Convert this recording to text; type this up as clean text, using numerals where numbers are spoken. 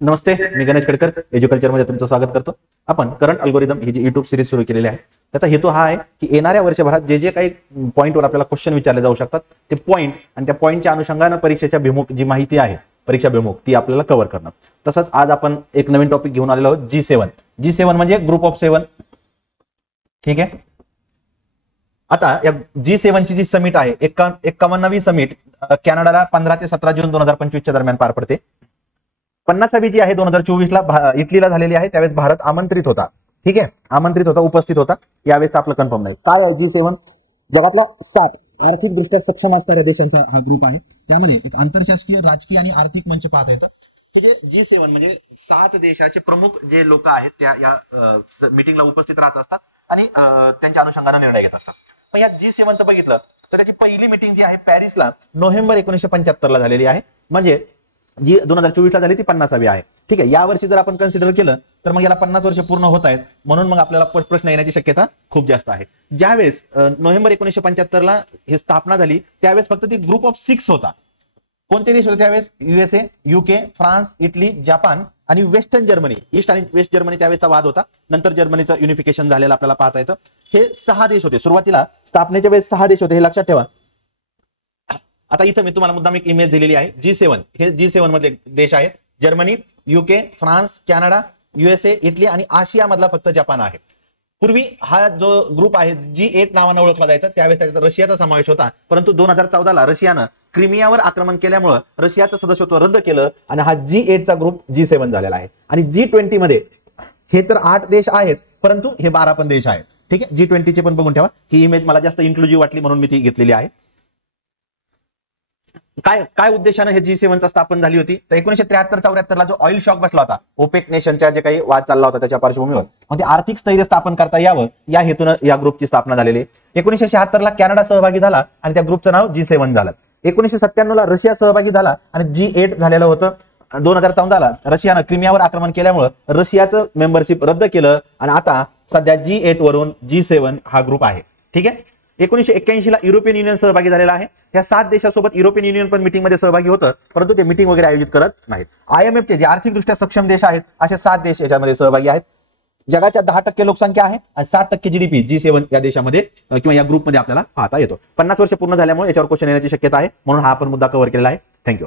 नमस्ते, मी गणेश खडकर एज्युकल्चरमध्ये तुमचं स्वागत करतो. आपण करंट अल्गोरिदम ही जी युट्यूब सिरीज सुरू केलेली आहे त्याचा हेतू हा आहे की येणाऱ्या वर्षभरात जे जे काही पॉईंटवर आपल्याला क्वेश्चन विचारले जाऊ शकतात ते पॉईंट आणि त्या पॉईंटच्या अनुषंगाने परीक्षेच्या भिमुख जी माहिती आहे परीक्षा भिमुख ती आपल्याला कव्हर करणं. तसंच आज आपण एक नवीन टॉपिक घेऊन आलेलो आहोत G7 म्हणजे ग्रुप ऑफ 7. ठीक आहे. आता या G7 ची जी समिट आहे 51वी समिट कॅनडाला 15 ते 17 जून 2025 च्या दरम्यान पार पडते. 50वी जी आहे 2024 ला इटलीला झालेली आहे. त्यावेळेस भारत आमंत्रित होता. ठीक आहे, आमंत्रित होता, उपस्थित होता. यावेळेस आपलं कन्फर्म नाही. काय आहे G7? जगातल्या 7 आर्थिकदृष्ट्या सक्षम असणाऱ्या देशांचा हा ग्रुप आहे. त्यामध्ये एक आंतरशासकीय राजकीय आणि आर्थिक मंच पाहता येतं. हे जे G7 म्हणजे 7 देशाचे प्रमुख जे लोक आहेत त्या या मीटिंगला उपस्थित राहत असतात आणि त्यांच्या अनुषंगाने निर्णय घेत असतात. पण या G7चं बघितलं तर त्याची पहिली मीटिंग जी आहे पॅरिसला नोव्हेंबर 1975 ला झालेली आहे. म्हणजे जी 2024 ला झाली ती 50वी आहे. ठीक आहे. या वर्षी जर आपण कन्सिडर केलं तर मग याला 50 वर्ष पूर्ण होत आहेत. म्हणून मग आपल्याला प्रश्न येण्याची शक्यता खूप जास्त आहे. ज्यावेळेस नोव्हेंबर 1975 ला ही स्थापना झाली त्यावेळेस फक्त ती ग्रुप ऑफ 6 होता. कोणते देश होते त्यावेळेस? USA, UK, France, Italy, Japan आणि वेस्टर्न जर्मनी. ईस्ट आणि वेस्ट जर्मनी त्यावेळेचा वाद होता. नंतर जर्मनीचं युनिफिकेशन झालेलं आपल्याला पाहता येतं. हे 6 देश होते. सुरुवातीला स्थापनेच्या वेळेस 6 देश होते, हे लक्षात ठेवा. आता इथं मी तुम्हाला मुद्दाम एक इमेज दिलेली आहे. G7 हे G7 मधले देश आहेत. Germany, UK, France, Canada, USA, Italy आणि आशिया मधला फक्त जपान आहे. पूर्वी हा जो ग्रुप आहे G8 नावाने ओळखला जायचा. त्यावेळेस त्याच्यात रशियाचा समावेश होता. परंतु 2014 ला रशियानं क्रिमियावर आक्रमण केल्यामुळे रशियाचं सदस्यत्व रद्द केलं आणि हा G8 चा ग्रुप G7 झालेला आहे. आणि G20 मध्ये हे तर 8 देश आहेत परंतु हे 12 पण देश आहेत. ठीक आहे. G20 चे पण बघून ठेवा. ही इमेज मला जास्त इन्क्लुझिव्ह वाटली म्हणून मी ती घेतलेली आहे. काय उद्देशाने हे G7 चा स्थापन झाली होती? तर 1973-74 ला जो ऑइल शॉक बसला होता ओपेक नेशनच्या जे काही वाद चालला होता त्याच्या पार्श्वभूमीवर मग ते आर्थिक स्थैर्य स्थापन करता यावं या हेतून या ग्रुपची स्थापना झालेली. 1976 ला कॅनडा सहभागी झाला आणि त्या ग्रुपचं नाव G7 झालं. 1997 ला रशिया सहभागी झाला आणि G8 झालेलं होतं. 2014 ला रशियानं क्रिमियावर आक्रमण केल्यामुळे रशियाचं मेंबरशिप रद्द केलं आणि आता सध्या G8 वरून G7 हा ग्रुप आहे. ठीक आहे. 1981 ला युरोपियन युनियन सहभागी झालेला आहे. या 7 देशांसोबत युरोपियन युनियन पण मीटिंग मध्ये सहभागी होतं परंतु ते मीटिंग वगैरे आयोजित करत नाहीत. IMF चे जे आर्थिकदृष्ट्या सक्षम देश आहेत असे 7 देश याच्यामध्ये सहभागी आहेत. जगाच्या 10% लोकसंख्या आहे आणि 60% GDP G7 या देशामध्ये किंवा या ग्रुपमध्ये आपल्याला पाहता येतो. 50 वर्ष पूर्ण झाल्यामुळे याच्यावर क्वेश्चन येण्याची शक्यता आहे म्हणून हा आपण मुद्दा कव्हर केलेला आहे. थँक्यू.